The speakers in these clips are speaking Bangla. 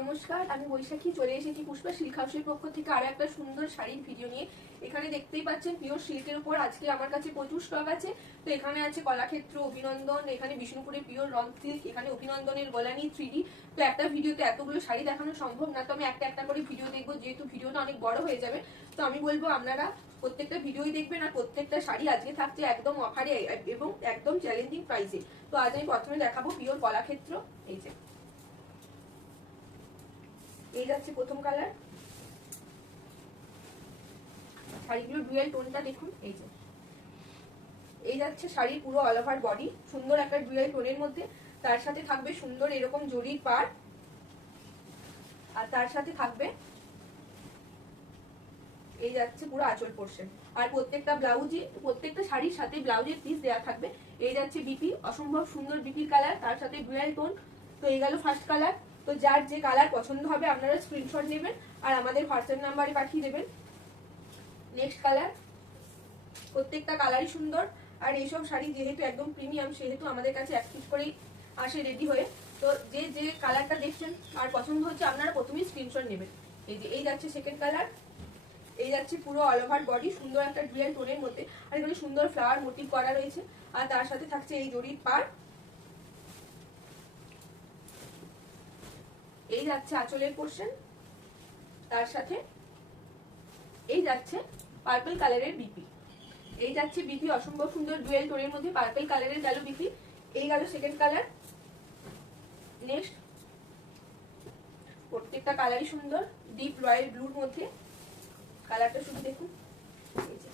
নমস্কার, আমি বৈশাখী চলে এসেছি পুষ্পা সিল্ক হাউসের পক্ষ থেকে আরো একটা সুন্দর শাড়ির ভিডিও নিয়ে। এখানে দেখতেই পাচ্ছেন পিওর সিল্কের উপর আজকে আমার কাছে প্রচুর স্টক আছে। তো এখানে আছে কলাক্ষেত্র, অভিনন্দন, এখানে বিষ্ণুপুরের পিওর রং সিল্ক, এখানে অভিনন্দনের গলানি 3D। তো একটা ভিডিওতে এতগুলো শাড়ি দেখানো সম্ভব না, তো আমি একটা একটা করে ভিডিও দেখবো, যেহেতু ভিডিওটা অনেক বড় হয়ে যাবে। তো আমি বলবো আপনারা প্রত্যেকটা ভিডিওই দেখবেন, আর প্রত্যেকটা শাড়ি আজকে থাকছে একদম অফারে এবং একদম চ্যালেঞ্জিং প্রাইসে। তো আজ আমি প্রথমে দেখাবো পিওর কলাক্ষেত্র। এই যে এই যাচ্ছে প্রথম কালার, শাড়িগুলো ডুয়েল টোনটা দেখুন। এই যে এই যাচ্ছে শাড়ির পুরো অল ওভার বডি, সুন্দর একটা ডুয়েল টোনের মধ্যে, তার সাথে থাকবে সুন্দর এরকম জরির পার, আর তার সাথে থাকবে এই যাচ্ছে পুরো আঁচল পোর্শন। আর প্রত্যেকটা ব্লাউজে, প্রত্যেকটা শাড়ির সাথে ব্লাউজের পিস দেওয়া থাকবে। এই যাচ্ছে বিপি, অসম্ভব সুন্দর বিপির কালার, তার সাথে ডুয়েল টোন। তো এই গেল ফার্স্ট কালার। তো যার যে কালার পছন্দ হবে আপনারা স্ক্রিনশট নেবেন আর আমাদের হোয়াটসঅ্যাপ নাম্বারে পাঠিয়ে দেবেন। নেক্সট কালার, প্রত্যেকটা কালারই সুন্দর। আর এইসব শাড়ি যেহেতু একদম প্রিমিয়াম, সেহেতু আমাদের কাছে এক পিস করেই আসে রেডি হয়ে। তো যে যে কালারটা দেখছেন আর পছন্দ হচ্ছে আপনারা প্রথমেই স্ক্রিনশট নেবেন। এই যে এই যাচ্ছে সেকেন্ড কালার, এই যাচ্ছে পুরো অল ওভার বডি, সুন্দর একটা ডুয়েল টোনের মধ্যে, আর এখানে সুন্দর ফ্লাওয়ার মোটিভ করা রয়েছে, আর তার সাথে থাকছে এই জরির পার। এই যাচ্ছে আঁচলের পোর্শন, তার সাথে এই যাচ্ছে পার্পল কালারের বিপি। এই যাচ্ছে বিপি, অসম্ভব সুন্দর ডুয়েল টোনের মধ্যে পার্পল কালারের গেল বিপি। এই গেল সেকেন্ড কালার। নেক্সট, প্রত্যেকটা কালারই সুন্দর, ডিপ রয়্যাল ব্লুর মধ্যে, কালারটা শুধু দেখুন। এই যে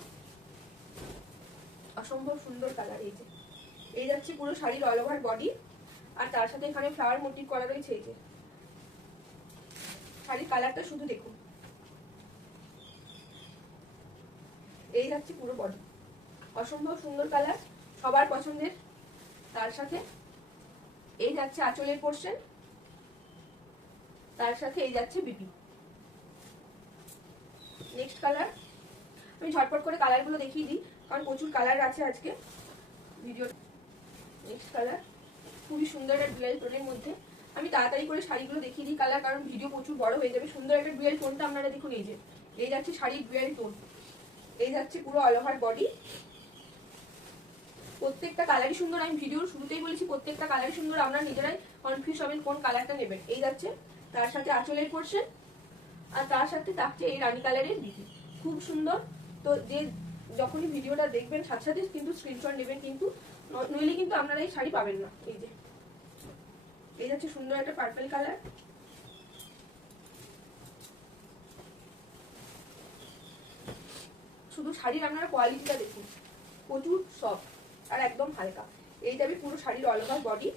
অসম্ভব সুন্দর কালার। এই যে এই যাচ্ছে পুরো শাড়ির অল ওভার বডি, আর তার সাথে এখানে ফ্লাওয়ার মোটিভ করা রয়েছে। এই যে শাড়ির কালারটা শুধু দেখুন। এই যাচ্ছে পুরো বডি, অসম্ভব সুন্দর কালার, সবার পছন্দের। তার সাথে এই যাচ্ছে আঁচলের পোর্শন, তার সাথে এই যাচ্ছে বিপি। নেক্সট কালার, আমি ঝটপট করে কালারগুলো দেখিয়ে দিই কারণ প্রচুর কালার আছে আজকে ভিডিও। নেক্সট কালার, খুবই সুন্দর একটা ডুয়েল টোনের মধ্যে। আমি তাড়াতাড়ি করে শাড়িগুলো দেখিয়ে দিই কালার, কারণ ভিডিও প্রচুর বড় হয়ে যাবে। সুন্দর একটা ডুয়েল টোনটা আপনারা দেখুন। এই যে এই যাচ্ছে শাড়ির ডুয়েল টোন, এই যাচ্ছে পুরো অল ওভার বডি, প্রত্যেকটা কালারই সুন্দর। আমি ভিডিওর শুরুতেই বলেছি প্রত্যেকটা কালারই সুন্দর, আপনারা নিজেরাই কনফিউজ হবেন কোন কালারটা নেবেন। এই যাচ্ছে তার সাথে আঁচলের পোর্শন, আর তার সাথে থাকছে এই রানী কালারের বিপি, খুব সুন্দর। তো যে যখনই ভিডিওটা দেখবেন সাথে সাথে কিন্তু স্ক্রিনশট নেবেন, কিন্তু নইলে কিন্তু আপনারা এই শাড়ি পাবেন না। এই যে এই যাচ্ছে সুন্দর একটা পার্পল কালার, শুধু শাড়ির আপনারা কোয়ালিটিটা দেখুন, প্রচুর সফট আর একদম হালকা। এই যাবে পুরো শাড়ির অল ওভার বডি।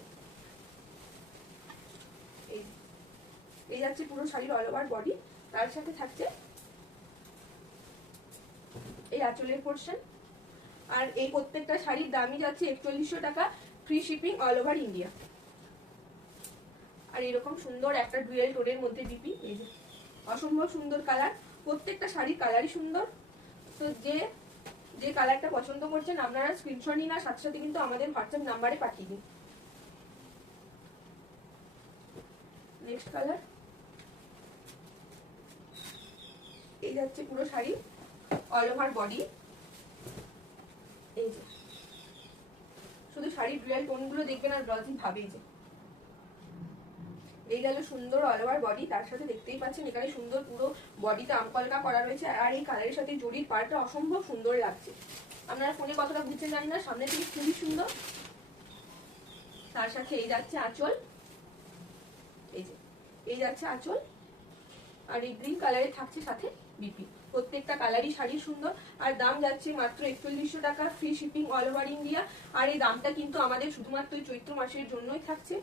এই যাচ্ছে পুরো শাড়ির অল ওভার বডি, তার সাথে থাকছে এই আঁচলের পোর্শন। আর এই প্রত্যেকটা শাড়ির দামই যাচ্ছে 4100 টাকা, free shipping all over India. আর এরকম সুন্দর একটা ডুয়েল টোনের মধ্যে বিপি। এই যে অসম্ভব সুন্দর কালার, প্রত্যেকটা শাড়ির কালারই সুন্দর। তো যে যে কালারটা পছন্দ করছেন আপনারা স্ক্রিনশট নিন, আর সাথে সাথে কিন্তু আমাদের হোয়াটসঅ্যাপ নাম্বারে পাঠিয়ে দিন। নেক্সট কালার, এই যাচ্ছে পুরো শাড়ি অল ওভার বডি। এই যে শুধু শাড়ির ডুয়াল টোনগুলো দেখবেন আর ব্লাউজি ভাবে। যে এই গেল সুন্দর অল ওভার বডি, তার সাথে দেখতেই পাচ্ছেন এখানে সুন্দর পুরো বডিতে আমকলকা করা রয়েছে, আর এই কালারের সাথে জরির পাড়টা অসম্ভব সুন্দর লাগছে। আপনারা ফোনে কতটা বুঝছেন জানি না, সামনে থেকে খুবই সুন্দর। তার সাথে এই যাচ্ছে আঁচল, এই যে এই যাচ্ছে আঁচল, আর এই গ্রিন কালারে থাকছে সাথে বিপি। প্রত্যেকটা কালারই শাড়ি সুন্দর, আর দাম যাচ্ছে মাত্র 4100 টাকা, free shipping all over India. আর এই দামটা কিন্তু আমাদের শুধুমাত্র চৈত্র মাসের জন্যই থাকছে।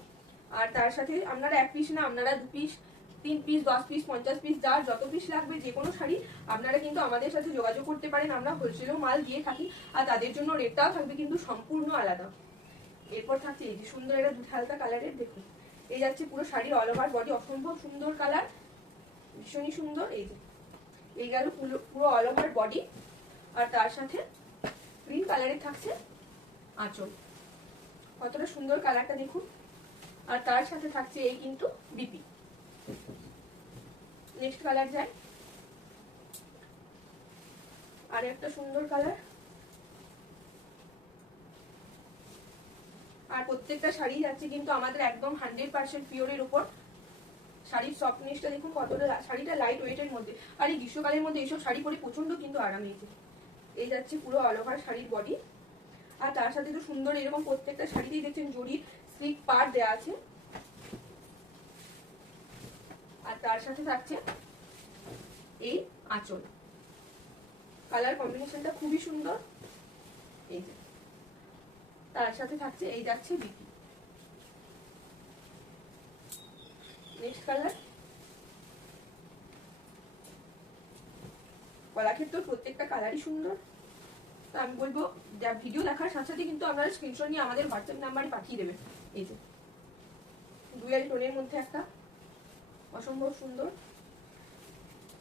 আর তার সাথে আপনারা এক পিস না, আপনারা 2 পিস, 3 পিস, 10 পিস, 50 পিস, যার যত পিস লাগবে যে কোনো শাড়ি আপনারা কিন্তু আমাদের সাথে যোগাযোগ করতে পারেন। আমরা হোলসেলেও মাল দিয়ে থাকি, আর তাদের জন্য রেটটাও থাকবে কিন্তু সম্পূর্ণ আলাদা। এরপর থাকছে এই যে সুন্দর একটা দুধ হালকা কালারের, দেখুন এই যাচ্ছে পুরো শাড়ির অল ওভার বডি, অসম্ভব সুন্দর কালার, ভীষণই সুন্দর। এই যে এই গেল পুরো অল ওভার বডি, আর তার সাথে গ্রিন কালারে থাকছে আঁচল, কতটা সুন্দর কালারটা দেখুন। আর তার সাথে থাকছে এই কিন্তু বিপি। নেক্সট কালার যায়, আর একটা সুন্দর কালার। আর প্রত্যেকটা শাড়ি যাচ্ছে কিন্তু আমাদের একদম 100% পিওরের উপর। শাড়ির সফটনেসটা দেখুন কতটা, শাড়িটা লাইট ওয়েটের মধ্যে। আর এই গ্রীষ্মকালের মধ্যে এইসব শাড়ি পরে প্রচন্ড কিন্তু আরাম হয়েছে। এই যাচ্ছে পুরো অল ওভার শাড়ির বডি। আর তার সাথে তো সুন্দর এরকম প্রত্যেকটা শাড়িতেই দেখছেন জরির স্লিক পার্ট দেওয়া আছে। আর তার সাথে থাকছে এই আঁচল। কালার কম্বিনেশনটা খুবই সুন্দর। এই যে তার সাথে থাকছে এই যাচ্ছে বিপি। Next colour. গলার ক্ষেত্রে প্রত্যেকটা কালারই সুন্দর। তো আমি বলবো যা ভিডিও দেখার সাথে সাথে কিন্তু আপনারা স্ক্রিনশট নিয়ে আমাদের হোয়াটসঅ্যাপ নাম্বারে পাঠিয়ে দেবেন। এই যে ডুয়াল টোনের মধ্যে একটা অসম্ভব সুন্দর।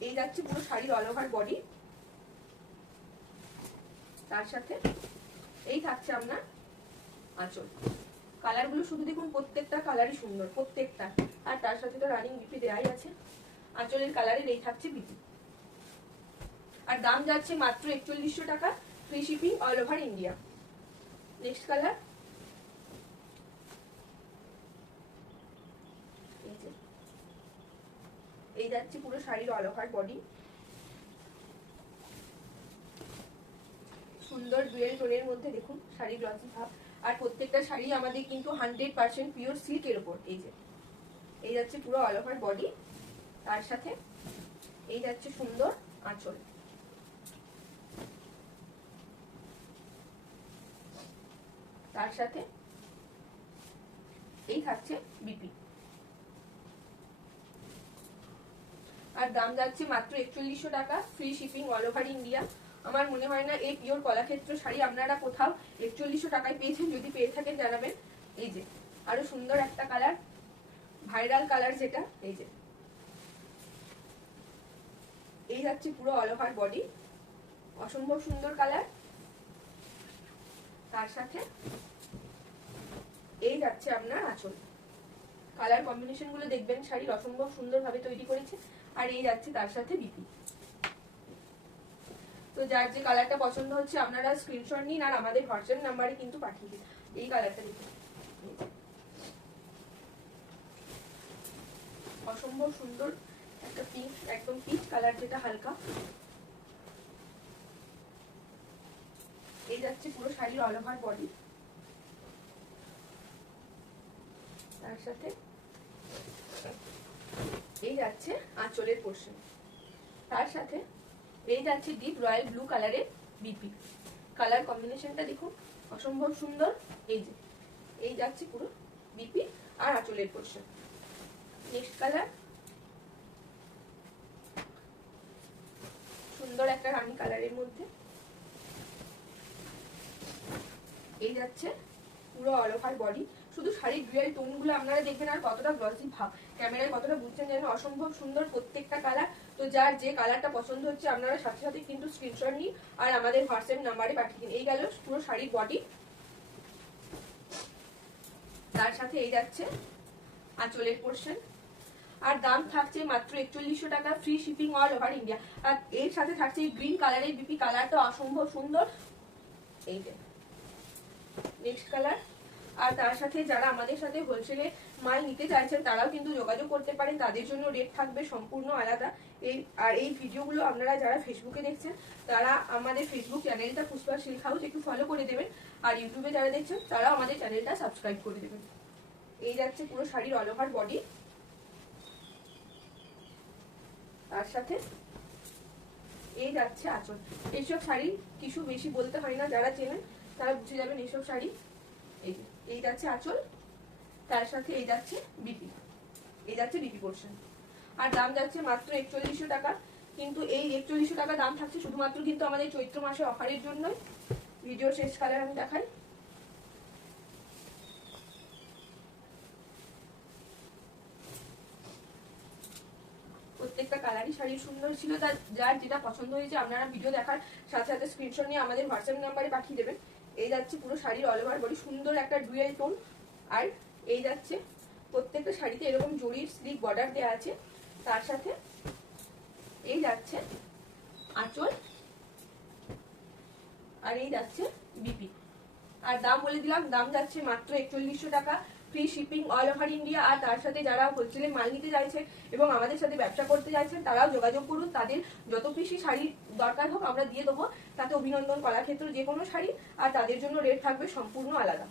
এই যাচ্ছে পুরো শাড়ির অল ওভার বডি। তার সাথে এই থাকছে আপনার আঁচল। কালারগুলো শুধু দেখুন প্রত্যেকটা কালারই সুন্দর, প্রত্যেকটা। আর তার সাথে তো রানিং বিপি দেয়াই আছে। আঁচলের কালারের এই থাকছে বিপি। আর দাম যাচ্ছে মাত্র 4100 টাকা, free shipping all over India. Next colour. এই যাচ্ছে পুরো শাড়ির অল ওভার বডি। সুন্দর ডুয়েল টোনের মধ্যে দেখুন শাড়ি গ্লসি ভাব। আর প্রত্যেকটা শাড়ি আমাদের কিন্তু 100% পিওর সিল্কের উপর। এই যে এই যাচ্ছে পুরো অল ওভার বডি। তার সাথে এই যাচ্ছে সুন্দর আঁচল। তার সাথে এই থাকছে বিপি। আর দাম যাচ্ছে মাত্র 4100 টাকা, free shipping all over India. আমার মনে হয় না এই পিওর কলাক্ষেত্র শাড়ি আপনারা কোথাও 4100 টাকায় পেয়েছেন। যদি পেয়ে থাকেন জানাবেন। এই যে আরো সুন্দর একটা কালার, ভাইরাল কালার যেটা। এই যে এই যাচ্ছে পুরো অল ওভার বডি, অসম্ভব সুন্দর কালার। তার সাথে এই যাচ্ছে আপনার আঁচল। কালার কম্বিনেশন গুলো দেখবেন শাড়ির অসম্ভব সুন্দর ভাবে তৈরি করেছে। আর এই যাচ্ছে তার সাথে বিপি। তো যার যে কালারটা পছন্দ হচ্ছে আপনারা স্ক্রিনশট নিন আর আমাদের হোয়াটসঅ্যাপ নাম্বারে কিন্তু পাঠিয়ে দিন। এই কালারটা দেখুন, অসম্ভব সুন্দর একটা পিঙ্ক, একদম পিচ কালার যেটা হালকা। এই যাচ্ছে পুরো শাড়ির অল ওভার বডি। তার সাথে এই যাচ্ছে আঁচলের পোর্শন। তার সাথে এই যাচ্ছে ডিপ রয়্যাল ব্লু কালারের বিপি। কালার কম্বিনেশনটা দেখুন অসম্ভব সুন্দর। এই যে এই যাচ্ছে পুরো বিপি আর আঁচলের পোর্শন। Next colour. সুন্দর একটা রানী কালারের মধ্যে। এই যাচ্ছে পুরো অল ওভার বডি। শুধু শাড়ির ডুয়াল টোনগুলো আপনারা দেখবেন আর কতটা গ্লসি ভাব। ক্যামেরায় কতটা বুঝছেন যেন, অসম্ভব সুন্দর প্রত্যেকটা কালার। তো যার যে কালারটা পছন্দ হচ্ছে আপনারা সাথে সাথে কিন্তু স্ক্রিনশট নিন আর আমাদের হোয়াটসঅ্যাপ নাম্বারে পাঠিয়ে দিন। এই গেল পুরো শাড়ির বডি। তার সাথে এই যাচ্ছে আঁচলের পোর্শন। আর দাম থাকছে মাত্র 4100 টাকা, free shipping all over India. আর এর সাথে থাকছে এই গ্রিন কালারের বিপি। কালারটা অসম্ভব সুন্দর। এই যে নেক্সট কালার। আর তার সাথে যারা আমাদের সাথে হোলসেলে মাল নিতে চাইছেন তারাও কিন্তু যোগাযোগ করতে পারেন। তাদের জন্য রেট থাকবে সম্পূর্ণ আলাদা। এই ভিডিওগুলো আপনারা যারা ফেসবুকে দেখছেন তারা আমাদের ফেসবুক চ্যানেলটা পুষ্পা সিল্ক হাউস একটু ফলো করে দেবেন। আর ইউটিউবে যারা দেখছেন তারাও আমাদের চ্যানেলটা সাবস্ক্রাইব করে দেবেন। এই যাচ্ছে পুরো শাড়ির অল ওভার বডি। তার সাথে এই যাচ্ছে আঁচল। এইসব শাড়ি কিছু বেশি বলতে হয় না, যারা চেনেন তারা বুঝে যাবেন এইসব শাড়ি। এই যাচ্ছে আঁচল। তার সাথে এই যাচ্ছে বিপি। এই যাচ্ছে বিপি পোর্শন। আর দাম যাচ্ছে মাত্র 4100 টাকা। কিন্তু এই 4100 টাকা দাম থাকছে শুধুমাত্র কিন্তু আমাদের চৈত্র মাসে অফারের জন্য। ভিডিও শেষ কালার আমি দেখাই। প্রত্যেকটা কালারই শাড়ি সুন্দর ছিল। যার যেটা পছন্দ হয়েছে আপনারা ভিডিও দেখার সাথে সাথে স্ক্রিনশট নিয়ে আমাদের হোয়াটসঅ্যাপ নাম্বারে পাঠিয়ে দেবেন। এই যাচ্ছে পুরো শাড়ির অল ওভার বডি, সুন্দর একটা ডুয়াল টোন। আর এই যাচ্ছে প্রত্যেকটা শাড়িতে এরকম জরির স্লিভ বর্ডার দেওয়া আছে। তার সাথে এই যাচ্ছে আঁচল, আর এই যাচ্ছে বিপি। আর দাম বলে দিলাম, দাম যাচ্ছে মাত্র 4100 টাকা, free shipping all over India. আর তার সাথে যারা হোলসেলে মাল নিতে চাইছেন এবং আমাদের সাথে ব্যবসা করতে চাইছেন তারাও যোগাযোগ করুন। তাদের যত বেশি শাড়ি দরকার হোক আমরা দিয়ে দেবো, তাতে অভিনন্দন কলাক্ষেত্র যে কোনো শাড়ি, আর তাদের জন্য রেট থাকবে সম্পূর্ণ আলাদা।